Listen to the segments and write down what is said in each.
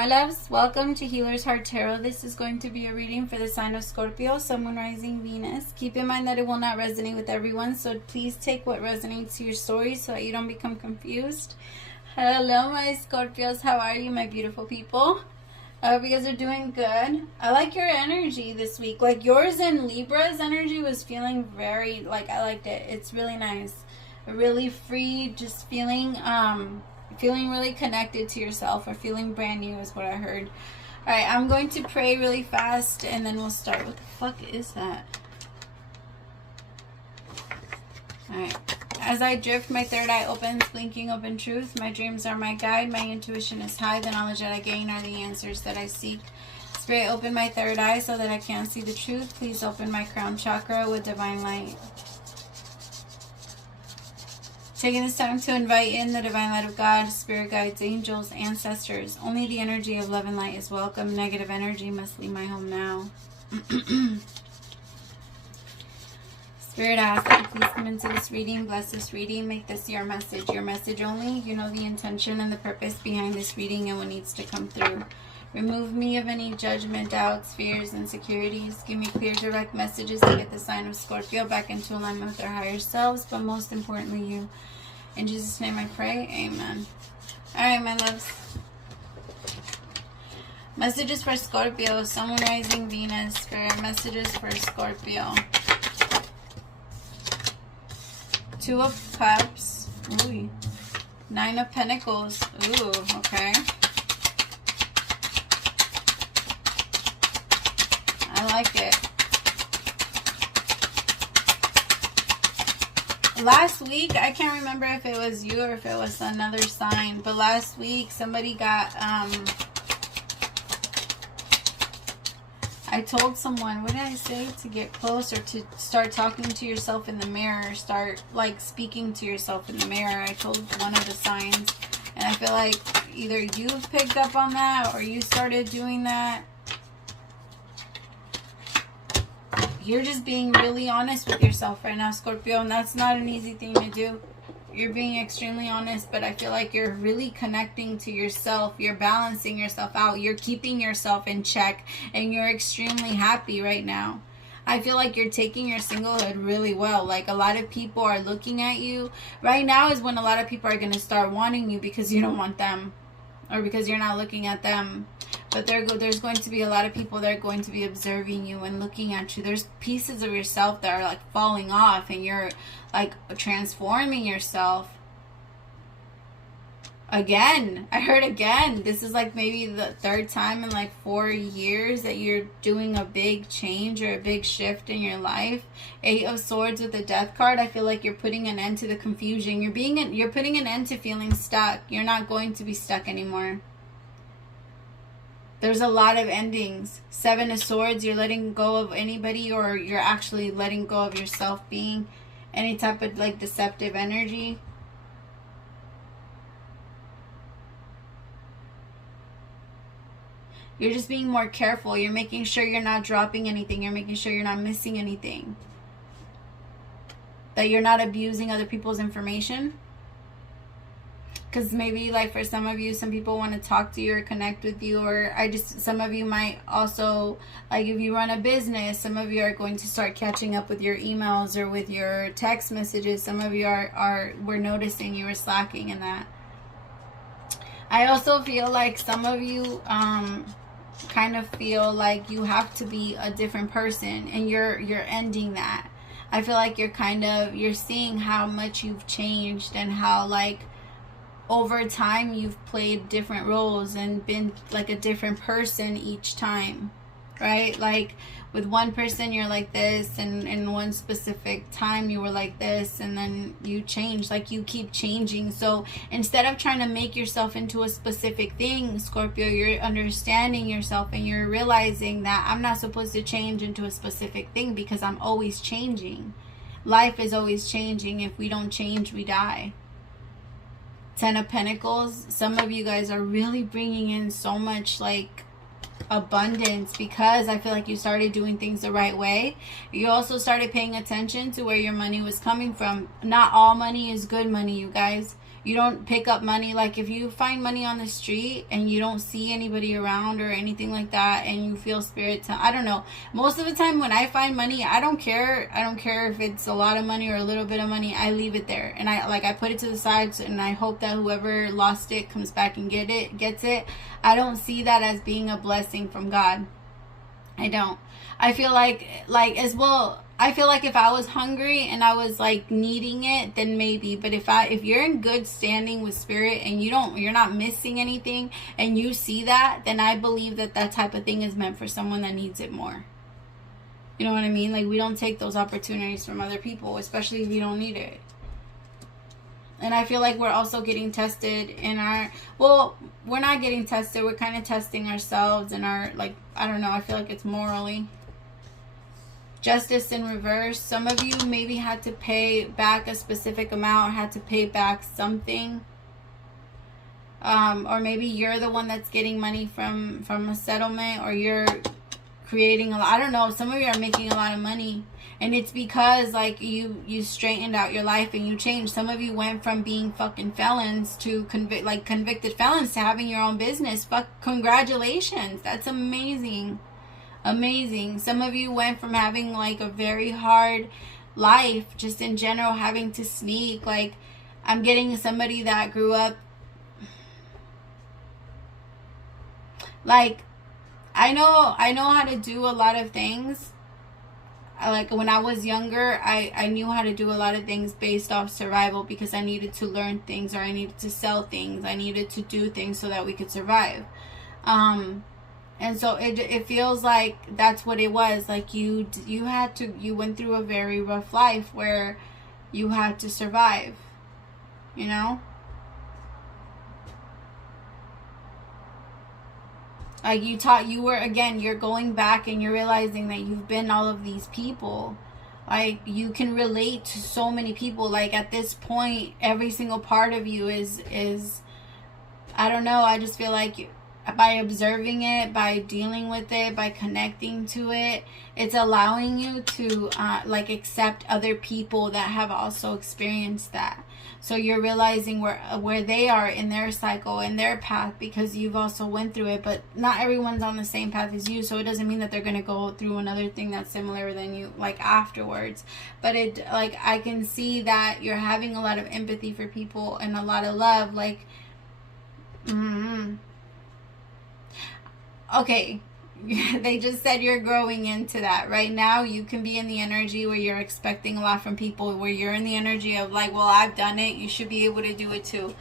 My loves, welcome to Healer's Heart Tarot. This is going to be a reading for the sign of Scorpio, Sun, Moon, Rising, Venus. Keep in mind that it will not resonate with everyone, so please take what resonates to your story so that you don't become confused. Hello, my Scorpios. How are you, my beautiful people? I hope you guys are doing good. I like your energy this week. Like yours and Libra's energy was feeling very, I liked it. It's really nice. Really free, just feeling really connected to yourself, or feeling brand new is what I heard. Alright, I'm going to pray really fast and then we'll start. What the fuck is that? Alright. As I drift, my third eye opens, blinking open truth. My dreams are my guide. My intuition is high. The knowledge that I gain are the answers that I seek. Spirit, open my third eye so that I can see the truth. Please open my crown chakra with divine light. Taking this time to invite in the divine light of God, spirit guides, angels, ancestors. Only the energy of love and light is welcome. Negative energy must leave my home now. Spirit, I ask that you please come into this reading, bless this reading, make this your message only. You know the intention and the purpose behind this reading and what needs to come through. Remove me of any judgment, doubts, fears, insecurities. Give me clear, direct messages to get the sign of Scorpio back into alignment with their higher selves, but most importantly, you. In Jesus' name I pray, amen. Alright, my loves. Messages for Scorpio, Sun, Moon, Rising, Venus. Spirit, messages for Scorpio. 2 of Cups. Ooh. 9 of Pentacles. Ooh, okay. I like it. Last week, I can't remember if it was you or if it was another sign, but last week somebody got, I told someone, what did I say? To get close, or to start talking to yourself in the mirror, start speaking to yourself in the mirror. I told one of the signs, and I feel like either you've picked up on that or you started doing that. You're just being really honest with yourself right now, Scorpio, and that's not an easy thing to do. You're being extremely honest, but I feel like you're really connecting to yourself. You're balancing yourself out. You're keeping yourself in check, and you're extremely happy right now. I feel like you're taking your singlehood really well. Like, a lot of people are looking at you. Right now is when a lot of people are going to start wanting you because you don't want them, or because you're not looking at them. But there's going to be a lot of people that are going to be observing you and looking at you. There's pieces of yourself that are falling off, and you're transforming yourself. Again, I heard again. This is maybe the 3rd time in 4 years that you're doing a big change or a big shift in your life. 8 of Swords with the Death card. I feel like you're putting an end to the confusion. You're putting an end to feeling stuck. You're not going to be stuck anymore. There's a lot of endings. 7 of Swords, you're letting go of anybody, or you're actually letting go of yourself being any type of deceptive energy. You're just being more careful. You're making sure you're not dropping anything. You're making sure you're not missing anything. That you're not abusing other people's information. Because maybe for some of you, some people want to talk to you or connect with you, or some of you might also, if you run a business, some of you are going to start catching up with your emails or with your text messages. Some of you we're noticing you were slacking in that. I also feel like some of you kind of feel like you have to be a different person, and you're ending that. I feel like you're seeing how much you've changed, and how over time you've played different roles and been a different person each time, right? With one person you're like this, and in one specific time you were like this, and then you change. You keep changing. So instead of trying to make yourself into a specific thing, Scorpio, you're understanding yourself, and you're realizing that I'm not supposed to change into a specific thing because I'm always changing. Life is always changing. If we don't change, we die. 10 of Pentacles. Some of you guys are really bringing in so much abundance, because I feel like you started doing things the right way. You also started paying attention to where your money was coming from. Not all money is good money, you guys. You don't pick up money. Like if you find money on the street and you don't see anybody around or anything like that, and you feel spirit to, I don't know. Most of the time when I find money, I don't care. I don't care if it's a lot of money or a little bit of money. I leave it there, and I put it to the side, and I hope that whoever lost it comes back and gets it. I don't see that as being a blessing from God. I don't. I feel like as well, I feel like if I was hungry and I was like needing it, then maybe. But if you're in good standing with spirit and you're not missing anything, and you see that, then I believe that type of thing is meant for someone that needs it more. You know what I mean? Like, we don't take those opportunities from other people, especially if you don't need it. And I feel like we're also getting tested in our, well, we're not getting tested. We're kind of testing ourselves and our, like, I don't know. I feel like it's morally. Justice in reverse. Some of you maybe had to pay back a specific amount, or had to pay back something. Or maybe you're the one that's getting money from a settlement, or you're creating I don't know. Some of you are making a lot of money. And it's because, like, you straightened out your life and you changed. Some of you went from being fucking felons to convicted felons to having your own business. Congratulations. That's amazing. Amazing. Some of you went from having like a very hard life, just in general, having to sneak. Like, I'm getting somebody that grew up, like, I know how to do a lot of things. Like, when I was younger, I knew how to do a lot of things based off survival, because I needed to learn things, or I needed to sell things. I needed to do things so that we could survive. And so it feels like that's what it was. Like, you went through a very rough life where you had to survive, you know? Like, you're going back and you're realizing that you've been all of these people. Like, you can relate to so many people. Like, at this point, every single part of you is I don't know, I just feel like by observing it, by dealing with it, by connecting to it, it's allowing you to like accept other people that have also experienced that. So you're realizing where they are in their cycle, in their path, because you've also went through it. But not everyone's on the same path as you, so it doesn't mean that they're going to go through another thing that's similar than you, like, afterwards. But I can see that you're having a lot of empathy for people and a lot of love. Like, okay, they just said you're growing into that. Right now, you can be in the energy where you're expecting a lot from people, where you're in the energy of like, well, I've done it, you should be able to do it too.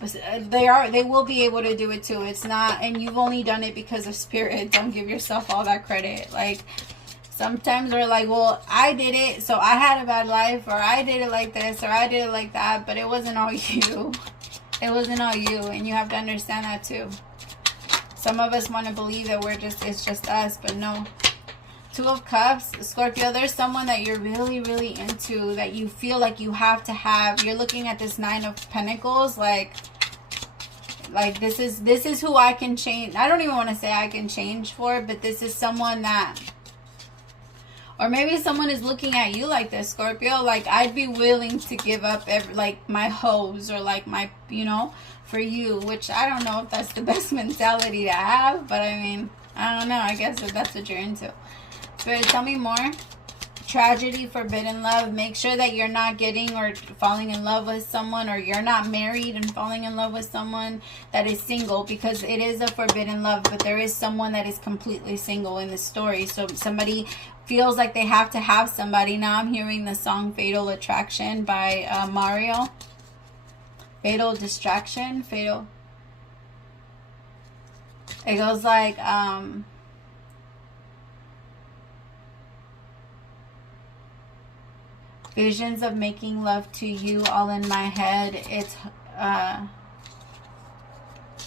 They will be able to do it too. It's not, and you've only done it because of spirit. Don't give yourself all that credit. Like, sometimes we're like, well, I did it, so I had a bad life, or I did it like this, or I did it like that, but it wasn't all you. It wasn't all you, and you have to understand that too. Some of us want to believe that it's just us, but no. Two of Cups, Scorpio, there's someone that you're really, really into, that you feel like you have to have. You're looking at this Nine of Pentacles, like this is who I can change. I don't even want to say I can change for, but this is someone that, or maybe someone is looking at you like this, Scorpio. Like, I'd be willing to give up like my hose, or like my, you know, for you, which I don't know if that's the best mentality to have, but I mean, I don't know, I guess if that's what you're into. Spirit, tell me more. Tragedy, forbidden love. Make sure that you're not getting or falling in love with someone, or you're not married and falling in love with someone that is single, because it is a forbidden love, but there is someone that is completely single in the story. So somebody feels like they have to have somebody. Now I'm hearing the song Fatal Attraction by Mario. Fatal Distraction, Fatal. It goes like, visions of making love to you all in my head. It's,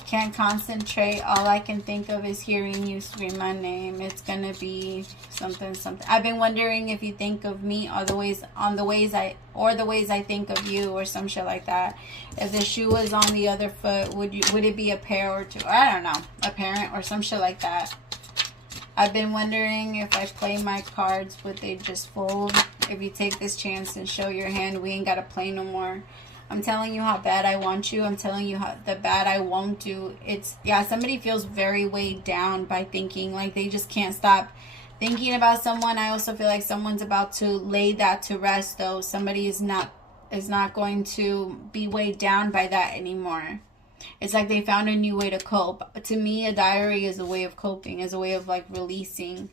can't concentrate. All I can think of is hearing you scream my name. It's gonna be something. I've been wondering if you think of me, or the ways I think of you, or some shit like that. If the shoe was on the other foot, would it be a pair or two? I don't know, a parent or some shit like that. I've been wondering if I play my cards, would they just fold? If you take this chance and show your hand, we ain't gotta play no more. I'm telling you how bad I want you. I'm telling you how the bad I won't do. It's, yeah, somebody feels very weighed down by thinking, like they just can't stop thinking about someone. I also feel like someone's about to lay that to rest, though. Somebody is not going to be weighed down by that anymore. It's like they found a new way to cope. To me, a diary is a way of coping, is a way of like releasing.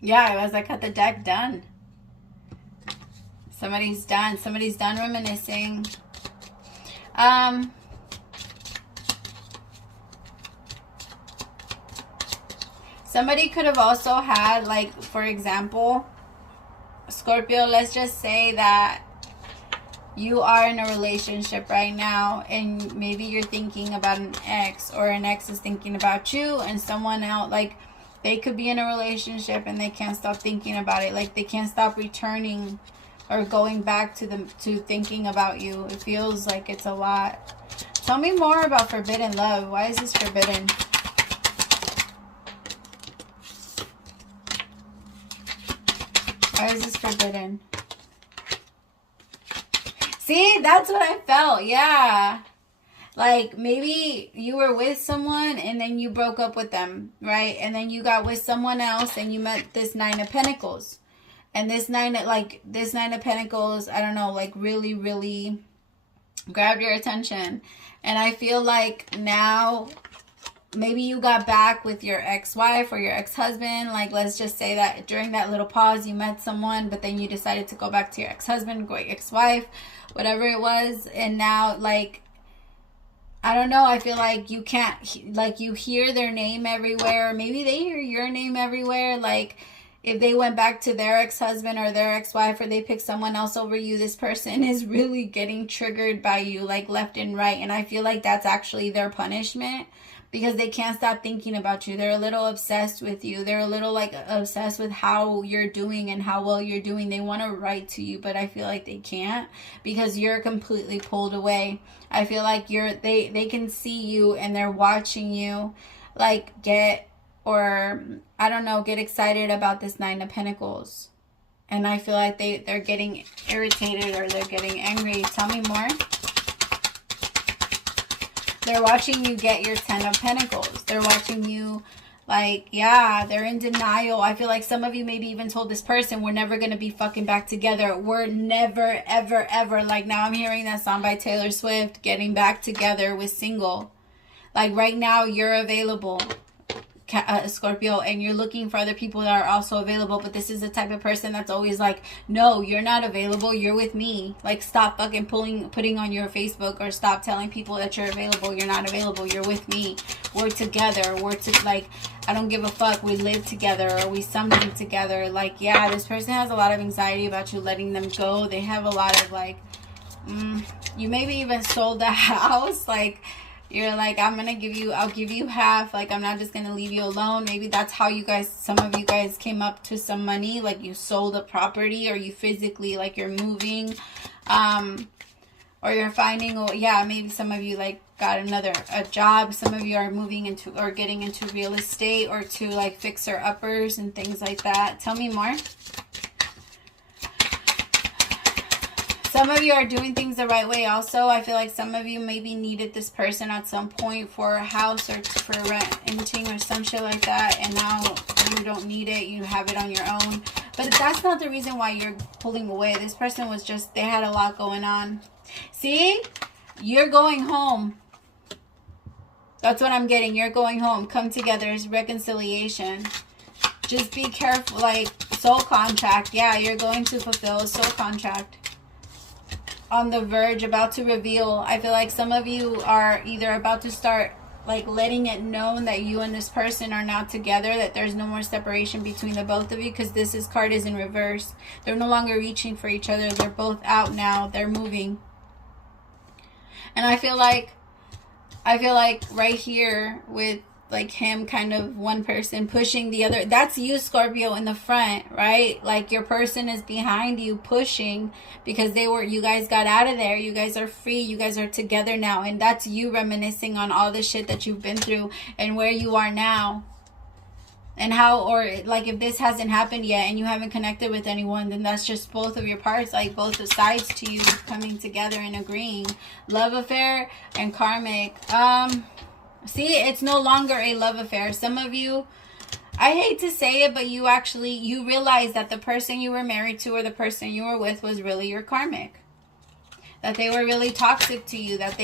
Yeah, I was like, got the deck done. Somebody's done. Somebody's done reminiscing. Somebody could have also had, like, for example, Scorpio, let's just say that you are in a relationship right now and maybe you're thinking about an ex, or an ex is thinking about you, and someone else, like, they could be in a relationship and they can't stop thinking about it. Like, they can't stop returning or going back to thinking about you. It feels like it's a lot. Tell me more about forbidden love. Why is this forbidden? Why is this forbidden? See, that's what I felt. Yeah. Like, maybe you were with someone and then you broke up with them, right? And then you got with someone else and you met this Nine of Pentacles. And this Nine of Pentacles, I don't know, like really, really grabbed your attention. And I feel like now maybe you got back with your ex-wife or your ex-husband. Like, let's just say that during that little pause you met someone, but then you decided to go back to your ex-husband, or ex-wife, whatever it was. And now, like, I don't know, I feel like you can't, like, you hear their name everywhere. Maybe they hear your name everywhere. Like, if they went back to their ex-husband or their ex-wife, or they picked someone else over you, this person is really getting triggered by you, like, left and right. And I feel like that's actually their punishment, because they can't stop thinking about you. They're a little obsessed with you. They're a little, like, obsessed with how you're doing and how well you're doing. They want to write to you, but I feel like they can't, because you're completely pulled away. I feel like they can see you and they're watching you, like, get excited about this Nine of Pentacles. And I feel like they're getting irritated, or they're getting angry. Tell me more. They're watching you get your Ten of Pentacles. They're watching you, like, yeah, they're in denial. I feel like some of you maybe even told this person, we're never going to be fucking back together. We're never, ever, ever. Like, now I'm hearing that song by Taylor Swift, Getting Back Together with Single. Like, right now you're available, Scorpio, and you're looking for other people that are also available, but this is the type of person that's always like, no, you're not available, you're with me. Like, stop fucking putting on your Facebook, or stop telling people that you're available. You're not available, you're with me. We're together. Like, I don't give a fuck. We live together, or we something together. Like, yeah, this person has a lot of anxiety about you letting them go. They have a lot of, like, you maybe even sold the house. Like, you're like, I'll give you half. Like, I'm not just going to leave you alone. Maybe that's how some of you guys came up to some money. Like, you sold a property, or you physically, like, you're moving, or you're finding, yeah, maybe some of you, like, got a job. Some of you are moving into, or getting into real estate, or to, like, fixer-uppers and things like that. Tell me more. Some of you are doing things the right way also. I feel like some of you maybe needed this person at some point for a house, or for renting, or some shit like that. And now you don't need it. You have it on your own. But that's not the reason why you're pulling away. This person was just, they had a lot going on. See? You're going home. That's what I'm getting. You're going home. Come together. It's reconciliation. Just be careful. Like, soul contract. Yeah, you're going to fulfill a soul contract. On the verge, about to reveal. I feel like some of you are either about to start, like, letting it known that you and this person are not together, that there's no more separation between the both of you, because this card is in reverse. They're no longer reaching for each other. They're both out now. They're moving. And I feel like right here with, like, him, kind of one person pushing the other. That's you, Scorpio, in the front, right? Like, your person is behind you pushing, because you guys got out of there. You guys are free. You guys are together now. And that's you reminiscing on all the shit that you've been through and where you are now. And how, or like if this hasn't happened yet and you haven't connected with anyone, then that's just both of your parts, like both the sides to you coming together and agreeing. Love affair and karmic. See, it's no longer a love affair. Some of you, I hate to say it, but you realize that the person you were married to or the person you were with was really your karmic. That they were really toxic to you. That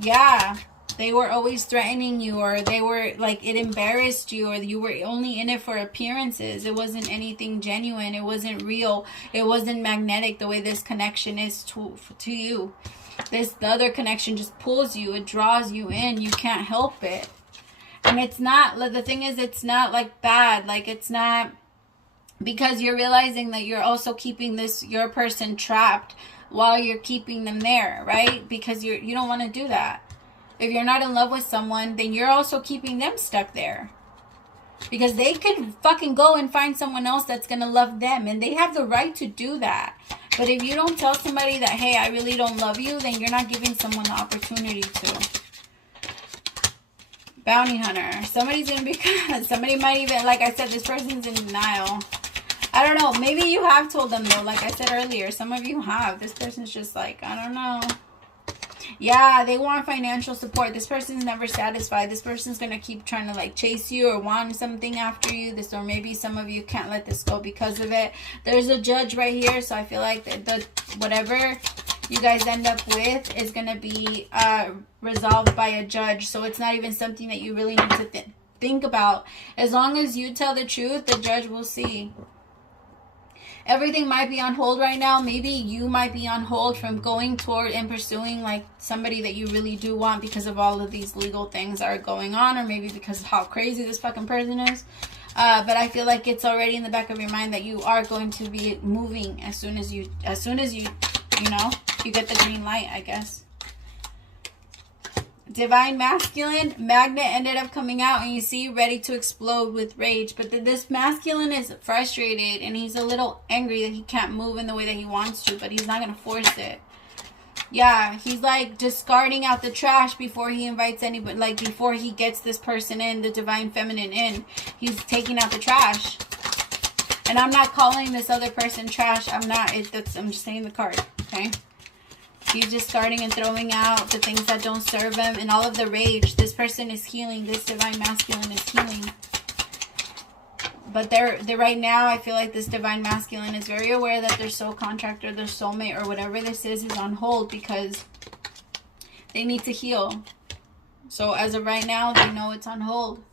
yeah, they were always threatening you, or they were like, it embarrassed you, or you were only in it for appearances. It wasn't anything genuine. It wasn't real. It wasn't magnetic the way this connection is to you. The other connection just pulls you. It draws you in. You can't help it. And it's not, the thing is, it's not like bad. Like, it's not, because you're realizing that you're also keeping your person trapped while you're keeping them there, right? Because you don't want to do that. If you're not in love with someone, then you're also keeping them stuck there. Because they could fucking go and find someone else that's going to love them. And they have the right to do that. But if you don't tell somebody that, hey, I really don't love you, then you're not giving someone the opportunity to. Bounty hunter. Somebody's going to be, somebody might even, like I said, this person's in denial. I don't know. Maybe you have told them, though. Like I said earlier, some of you have. This person's just like, I don't know. Yeah, they want financial support. This person's never satisfied. This person's going to keep trying to like chase you or want something after you. Or maybe some of you can't let this go because of it. There's a judge right here. So I feel like whatever you guys end up with is going to be resolved by a judge. So it's not even something that you really need to think about. As long as you tell the truth, the judge will see. Everything might be on hold right now. Maybe you might be on hold from going toward and pursuing like somebody that you really do want because of all of these legal things that are going on, or maybe because of how crazy this fucking person is. But I feel like it's already in the back of your mind that you are going to be moving as soon as you know, you get the green light, I guess. Divine masculine, magnet ended up coming out, and you see ready to explode with rage. But this masculine is frustrated, and he's a little angry that he can't move in the way that he wants to, but he's not going to force it. Yeah, he's like discarding out the trash before he invites anybody, like before he gets this person in, the divine feminine in. He's taking out the trash. And I'm not calling this other person trash. I'm just saying the card, okay? He's just starting and throwing out the things that don't serve him, and all of the rage. This person is healing. This divine masculine is healing. But they're right now, I feel like this divine masculine is very aware that their soul contract or their soulmate or whatever this is on hold because they need to heal. So as of right now, they know it's on hold.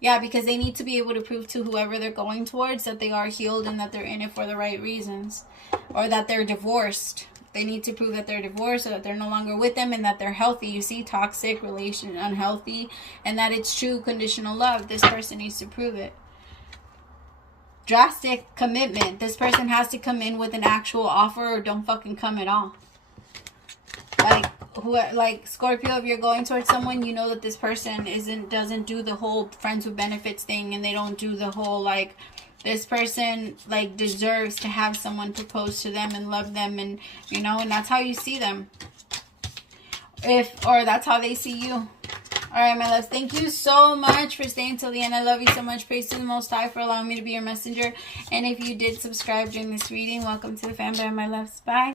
Yeah, because they need to be able to prove to whoever they're going towards that they are healed and that they're in it for the right reasons, or that they're divorced. They need to prove that they're divorced, or that they're no longer with them, and that they're healthy. You see, toxic, relation, unhealthy, and that it's true conditional love. This person needs to prove it. Drastic commitment. This person has to come in with an actual offer, or don't fucking come at all. Like Scorpio, if you're going towards someone, you know that this person doesn't do the whole friends with benefits thing, and they don't do the whole like, this person like deserves to have someone propose to them and love them, and you know, and that's how you see them. Or that's how they see you. Alright, my loves, thank you so much for staying till the end. I love you so much. Praise to the Most High for allowing me to be your messenger. And if you did subscribe during this reading, welcome to the family, my loves. Bye.